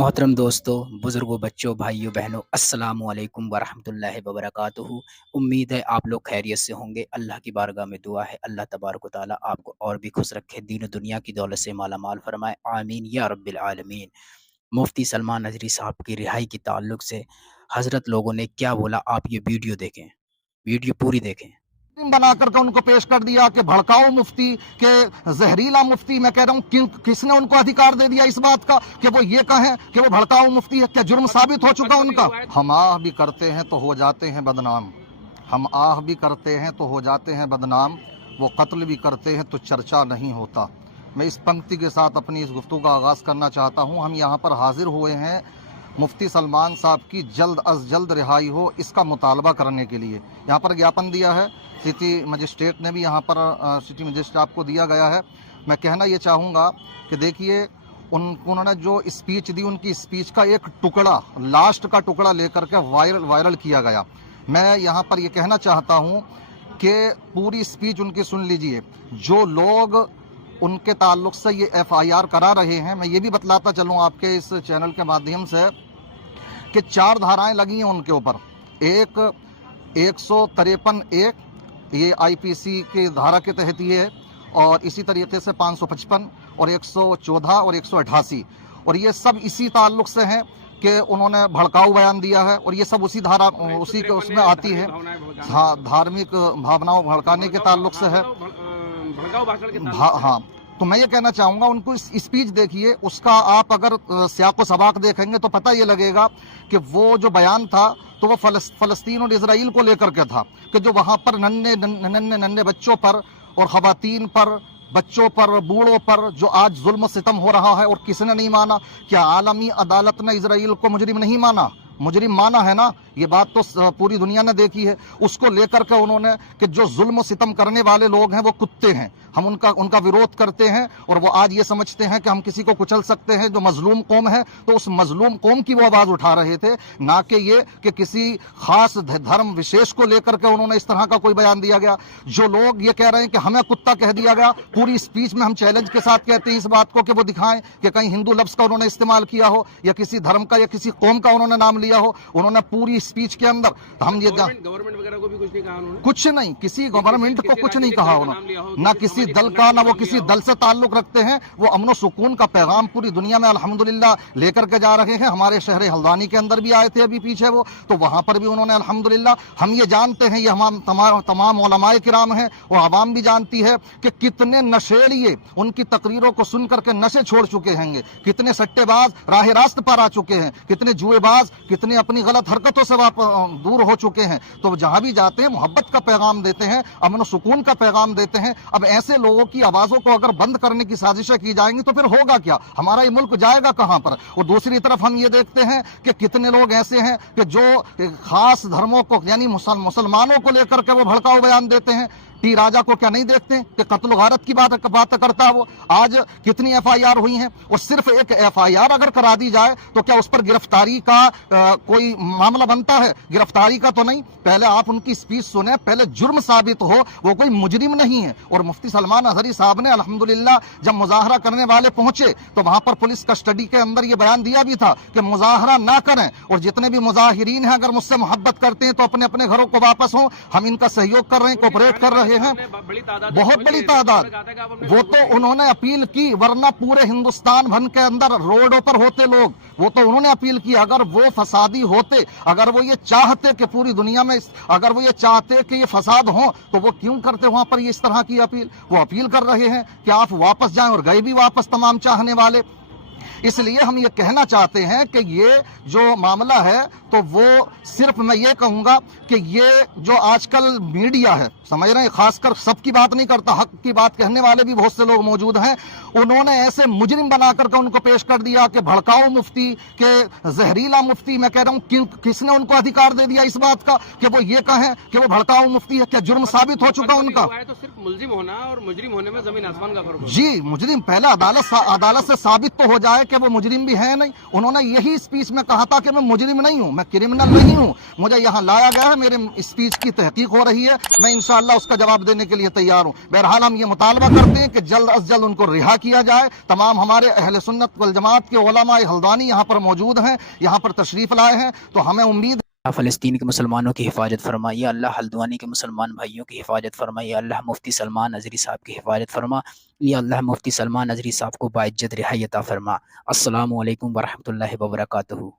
मोहतरम दोस्तों, बुज़ुर्गों, बच्चों, भाइयों, बहनों, अस्सलामु अलैकुम वरहमतुल्लाहि वबरकातुहू। उम्मीद है आप लोग खैरियत से होंगे। अल्लाह की बारगाह में दुआ है, अल्लाह तबारक व तआला आपको और भी खुश रखे, दीन और दुनिया की दौलत से माला माल फरमाए, आमीन या रब्बिल आलमीन। मुफ्ती सलमान नजरी साहब की रिहाई के ताल्लुक से हज़रत लोगों ने क्या बोला, आप ये वीडियो देखें, वीडियो पूरी देखें। बना करके उनको पेश कर दिया कि भड़काऊ मुफ्ती के जहरीला मुफ्ती। मैं कह रहा हूँ किसने उनको अधिकार दे दिया इस बात का कि वो ये कहें कि वो भड़काऊ मुफ्ती है? क्या जुर्म साबित हो चुका उनका? हम आह भी करते हैं तो हो जाते हैं बदनाम, हम आह भी करते हैं तो हो जाते हैं बदनाम, वो कत्ल भी करते हैं तो चर्चा नहीं होता। मैं इस पंक्ति के साथ अपनी इस गुफ्तगू का आगाज़ करना चाहता हूँ। हम यहाँ पर हाजिर हुए हैं मुफ्ती सलमान साहब की जल्द अज जल्द रिहाई हो, इसका मुतालबा करने के लिए। यहाँ पर ज्ञापन दिया है, सिटी मजिस्ट्रेट ने भी यहाँ पर सिटी मजिस्ट्रेट को दिया गया है। मैं कहना ये चाहूँगा कि देखिए, उन्होंने जो स्पीच दी, उनकी स्पीच का एक टुकड़ा, लास्ट का टुकड़ा लेकर के वायरल किया गया। मैं यहाँ पर ये कहना चाहता हूँ कि पूरी स्पीच उनकी सुन लीजिए। जो लोग उनके ताल्लुक से ये FIR करा रहे हैं, मैं ये भी बतलाता चलूँ आपके इस चैनल के माध्यम से कि 4 धाराएं लगी हैं उनके ऊपर। एक 153(1) ये IPC की धारा के तहत ये है, और इसी तरीके से 555 और 114 और 188, और ये सब इसी ताल्लुक से हैं कि उन्होंने भड़काऊ बयान दिया है, और ये सब उसी धारा उसी के उसमें आती है। हाँ, धार्मिक भावनाओं भड़काने के ताल्लुक से है। हाँ, तो मैं ये कहना चाहूँगा, उनको स्पीच देखिए, उसका आप अगर सियाको सबाक देखेंगे तो पता ये लगेगा कि वो जो बयान था तो वो फ़लस्तीन और इजराइल को लेकर के था, कि जो वहाँ पर नन्हे बच्चों पर और ख़वातीन पर, बच्चों पर, बूढ़ों पर जो आज जुल्म सितम हो रहा है, और किसने नहीं माना? क्या आलमी अदालत ने इजराइल को मुजरिम नहीं माना? मुजरिम माना है ना। ये बात तो पूरी दुनिया ने देखी है। उसको लेकर के उन्होंने कि जो जुल्म सितम करने वाले लोग हैं वो कुत्ते हैं, हम उनका विरोध करते हैं, और वो आज ये समझते हैं कि हम किसी को कुचल सकते हैं जो मजलूम कौम है। तो उस मजलूम कौम की वो आवाज उठा रहे थे, ना कि ये कि किसी खास धर्म विशेष को लेकर के उन्होंने इस तरह का कोई बयान दिया गया। जो लोग ये कह रहे हैं कि हमें कुत्ता कह दिया गया, पूरी स्पीच में हम चैलेंज के साथ कहते हैं इस बात को कि वो दिखाएं कि कहीं हिंदू लफ्ज का उन्होंने इस्तेमाल किया हो, या किसी धर्म का या किसी कौम का उन्होंने नाम लिया हो। उन्होंने पूरी स्पीच के अंदर हम ये गवर्नमेंट वगैरह को भी कुछ नहीं कहा उन्होंने, कुछ नहीं, किसी गवर्नमेंट को कुछ नहीं कहा उन्होंने, ना किसी दल का, ना वो किसी दल से ताल्लुक रखते हैं। वो अमन सुकून का पैगाम पूरी दुनिया में अल्हम्दुलिल्लाह लेकर के जा रहे हैं। हमारे शहर हल्द्वानी के अंदर भी आए थे अभी पीछे वो, तो वहां पर भी उन्होंने अल्हम्दुलिल्लाह, हम ये जानते हैं, ये हम तमाम उलमाए किराम हैं और आवाम भी जानती है कि कितने नशेड़िए उनकी तकरीरों को सुन करके नशे छोड़ चुके हैं, कितने सट्टेबाज राह रास्त पर आ चुके हैं, कितने जुएबाज, कितने अपनी गलत हरकतों से दूर हो चुके हैं। तो जहां भी जाते हैं मोहब्बत का पैगाम देते हैं, अमन सुकून का पैगाम देते हैं। अब ऐसे लोगों की आवाजों को अगर बंद करने की साजिशें की जाएंगी तो फिर होगा क्या? हमारा ये मुल्क जाएगा कहां पर? और दूसरी तरफ हम ये देखते हैं कि कितने लोग ऐसे हैं कि जो खास धर्मों को यानी मुसलमानों को लेकर के वो भड़काऊ बयान देते हैं। टी राजा को क्या नहीं देखते कि कत्ल गारत की बात करता है वो? आज कितनी FIR हुई हैं, और सिर्फ एक FIR अगर करा दी जाए तो क्या उस पर गिरफ्तारी का कोई मामला बनता है? गिरफ्तारी का तो नहीं। पहले आप उनकी स्पीच सुने, पहले जुर्म साबित हो, वो कोई मुजरिम नहीं है। और मुफ्ती सलमान नजरी साहब ने अल्हम्दुलिल्लाह जब मुजाहरा करने वाले पहुंचे तो वहां पर पुलिस कस्टडी के अंदर ये बयान दिया भी था कि मुजाहरा ना करें, और जितने भी मुजाहिरीन हैं अगर मुझसे मोहब्बत करते हैं तो अपने अपने घरों को वापस हों, हम इनका सहयोग कर रहे हैं, कोऑपरेट कर रहे हैं। बहुत बड़ी तादाद, वो तो उन्होंने अपील की, वरना पूरे हिंदुस्तान भर के अंदर रोडों पर होते लोग, वो तो उन्होंने अपील की। अगर वो फसादी होते, अगर वो ये चाहते कि पूरी दुनिया में, अगर वो ये चाहते कि ये फसाद हो, तो वो क्यों करते वहां पर ये इस तरह की अपील? वो अपील कर रहे हैं कि आप वापस जाएं, और गए भी वापस तमाम चाहने वाले। इसलिए हम ये कहना चाहते हैं कि ये जो मामला है तो वो सिर्फ मैं ये कहूंगा कि ये जो आजकल मीडिया है, समझ रहे हैं, खासकर सबकी बात नहीं करता, हक की बात कहने वाले भी बहुत से लोग मौजूद हैं, उन्होंने ऐसे मुजरिम बना करके उनको पेश कर दिया कि भड़काऊ मुफ्ती के जहरीला मुफ्ती। मैं कह रहा हूँ किसने उनको अधिकार दे दिया इस बात का कि वो ये कहें कि वो भड़काऊ मुफ्ती है? क्या जुर्म साबित हो चुका उनका? तो सिर्फ मुलजिम होना और मुजरिम होने में जमीन आसमान का फर्क है। जी, मुजरिम पहले अदालत से साबित तो हो जाए कि वो मुजरिम भी है नहीं, उन्होंने यही स्पीच में कहा था कि मैं मुजरिम नहीं हूँ, मैं क्रिमिनल नहीं हूँ, मुझे यहाँ लाया गया है, मेरे स्पीच की तहकीक हो रही है, मैं इंशाअल्लाह उसका जवाब देने के लिए तैयार हूँ। बहरहाल हम ये मुतालबा करते हैं कि जल्द अज जल्द उनको रिहा किया जाए। तमाम हमारे अहले सुन्नत वल जमात के उलमा हल्दानी यहाँ पर मौजूद हैं, यहाँ पर तशरीफ़ लाए हैं, तो हमें उम्मीद फ़लस्तीन के मुसलमानों की हिफाजत फरमाइए, अल्लाह हल्द्वानी के मुसलमान भाइयों की हिफाजत फरमाइए, अल्लाह मुफ्ती सलमान नज़री साहब की हिफाजत फरमा, या अल्लाह मुफ्ती सलमान नज़री साहब को बाइज्जत रिहाई अता फरमा। अस्सलामु अलैकुम वरहमतुल्लाहि वबरकातुहू।